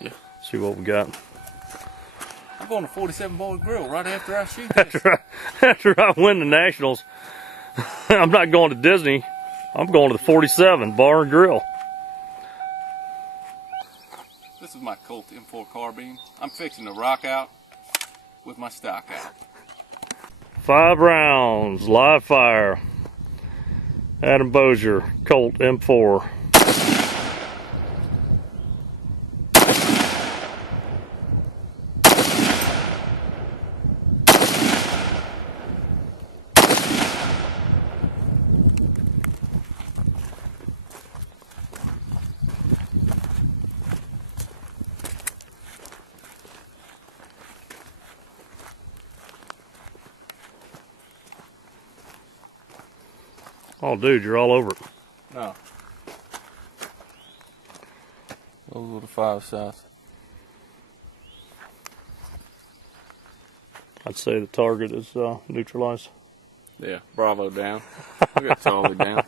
Yeah. See what we got. I'm going to 47 Bar Grill right after I shoot this. After I win the Nationals, I'm not going to Disney. I'm going to the 47 Bar and Grill. This is my Colt M4 carbine. I'm fixing to rock out with my stock out. 5 rounds, live fire. Adam Bossier, Colt M4. Oh, dude, you're all over it. No. Those were the 5 south. I'd say the target is neutralized. Yeah, Bravo down. We got Charlie down.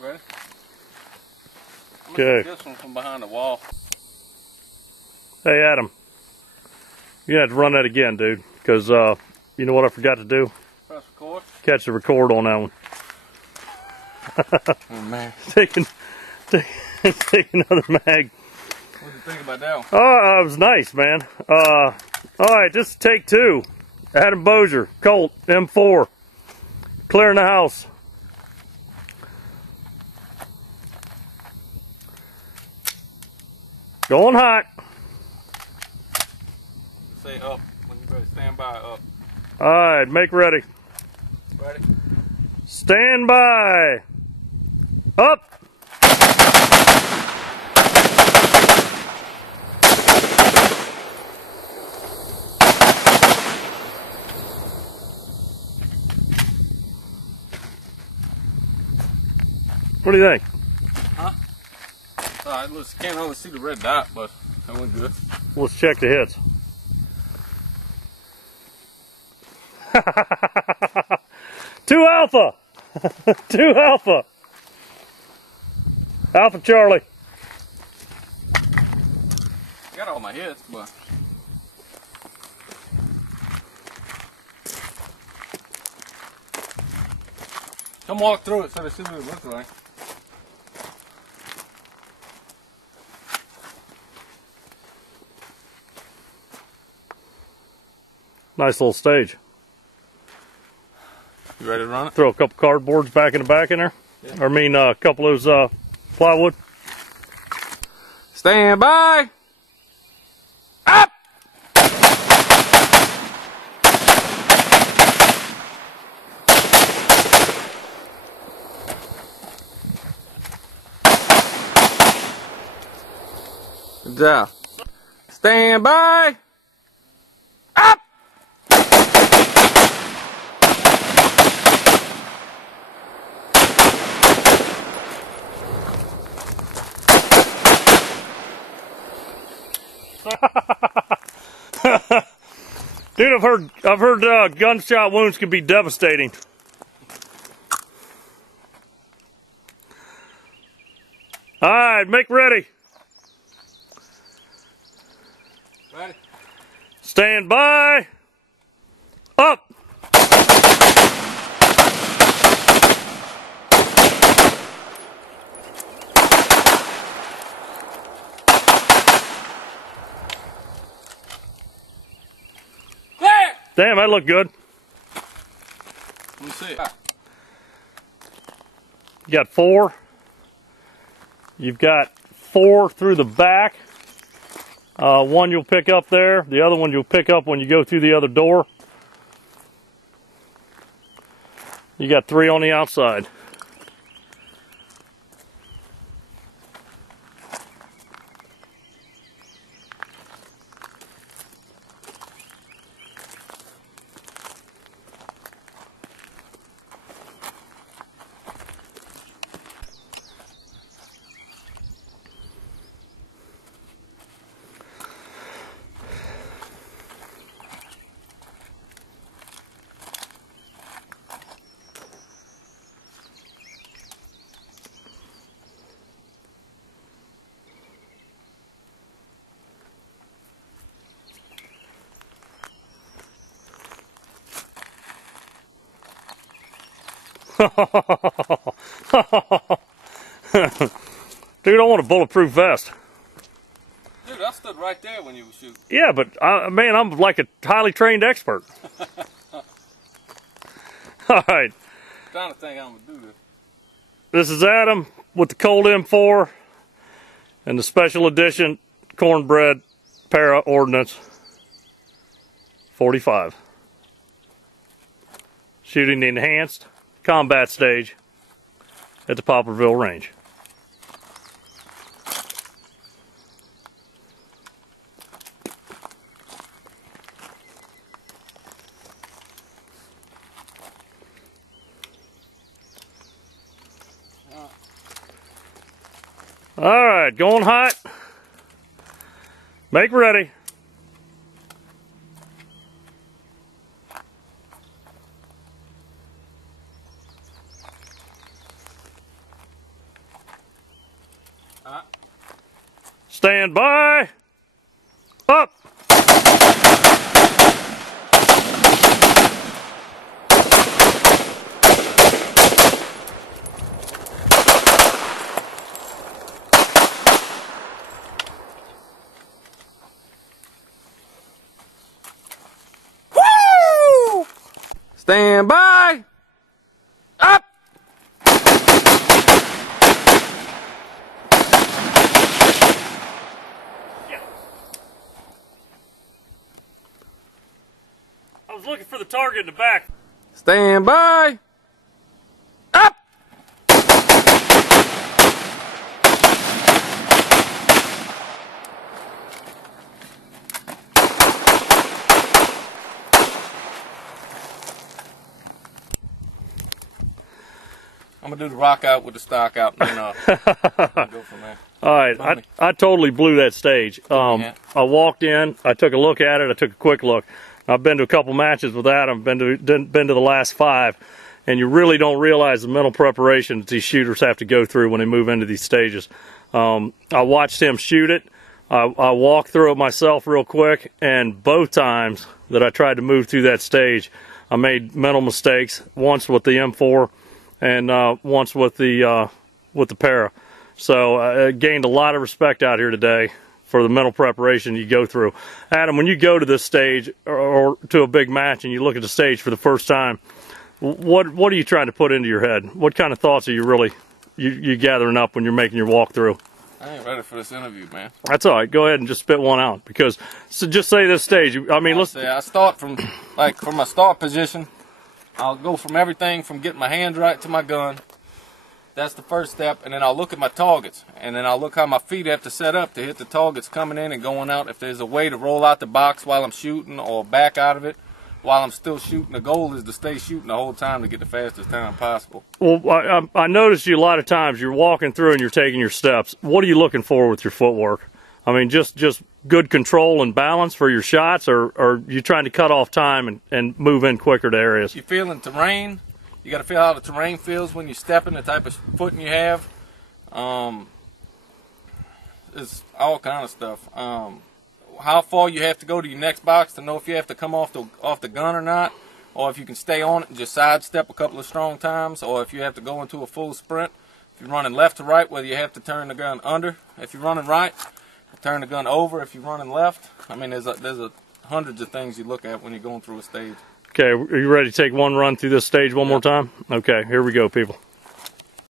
Ready? Okay. This one from behind the wall. Hey, Adam. You're going to have to run that again, dude. Because, you know what I forgot to do? Press record. Catch the record on that one. Oh, man. Take another mag. What do you think about that one? Oh, it was nice, man. Alright, this is take 2. Adam Bossier, Colt M4. Clearing the house. Going hot. Say up when you're ready. Stand by, up. Alright, make ready. Ready? Stand by. Up. What do you think? Huh? Alright, can't really see the red dot, but that went good. Let's check the hits. 2 Alpha. 2 Alpha. Alpha Charlie. Got all my hits, but come walk through it so they see what it looks like. Nice little stage. You ready to run it? Throw a couple cardboards back in the back in there. Yeah. I mean, a couple of those plywood. Stand by. Up. Good job. Stand by. Up. Dude, I've heard gunshot wounds can be devastating. All right, make ready. Ready? Stand by. Up. Damn, that looked good. Let me see it. You got 4. You've got 4 through the back. One you'll pick up there. The other one you'll pick up when you go through the other door. You got 3 on the outside. Dude, I want a bulletproof vest. Dude, I stood right there when you were shooting. Yeah, but man, I'm like a highly trained expert. All right. I'm trying to think how I'm gonna do this. This is Adam with the Colt M4 and the special edition cornbread para ordnance 45. Shooting the enhanced combat stage at the Poplarville range. All right, going hot. Make ready. Stand by. Up. Woo! Stand by. Up. I was looking for the target in the back. Stand by. Up. I'm gonna do the rock out with the stock out, and then go from there. All right, I totally blew that stage. I walked in, I took a look at it, I took a quick look. I've been to a couple matches with Adam, been to the last 5, and you really don't realize the mental preparation that these shooters have to go through when they move into these stages. I watched him shoot it. I walked through it myself real quick, and both times that I tried to move through that stage, I made mental mistakes. Once with the M4, and once with the para. So I gained a lot of respect out here today for the mental preparation you go through. Adam, when you go to this stage or to a big match and you look at the stage for the first time, what are you trying to put into your head? What kind of thoughts are you really you gathering up when you're making your walkthrough? I ain't ready for this interview, man. That's all right. Go ahead and just spit one out, because so just say this stage. I mean, let's say I start from from my start position. I'll go from everything from getting my hands right to my gun. That's the first step, and then I'll look at my targets, and then I'll look how my feet have to set up to hit the targets coming in and going out. If there's a way to roll out the box while I'm shooting or back out of it while I'm still shooting, the goal is to stay shooting the whole time to get the fastest time possible. Well, I noticed you a lot of times you're walking through and you're taking your steps. What are you looking for with your footwork? I mean, just good control and balance for your shots, or are you trying to cut off time and move in quicker to areas? You're feeling terrain. You got to feel how the terrain feels when you're stepping, the type of footing you have. It's all kind of stuff. How far you have to go to your next box to know if you have to come off the gun or not, or if you can stay on it and just sidestep a couple of strong times, or if you have to go into a full sprint. If you're running left to right, whether you have to turn the gun under. If you're running right, turn the gun over. If you're running left, I mean, there's hundreds of things you look at when you're going through a stage. Okay, are you ready to take one run through this stage one more time? Okay, here we go, people.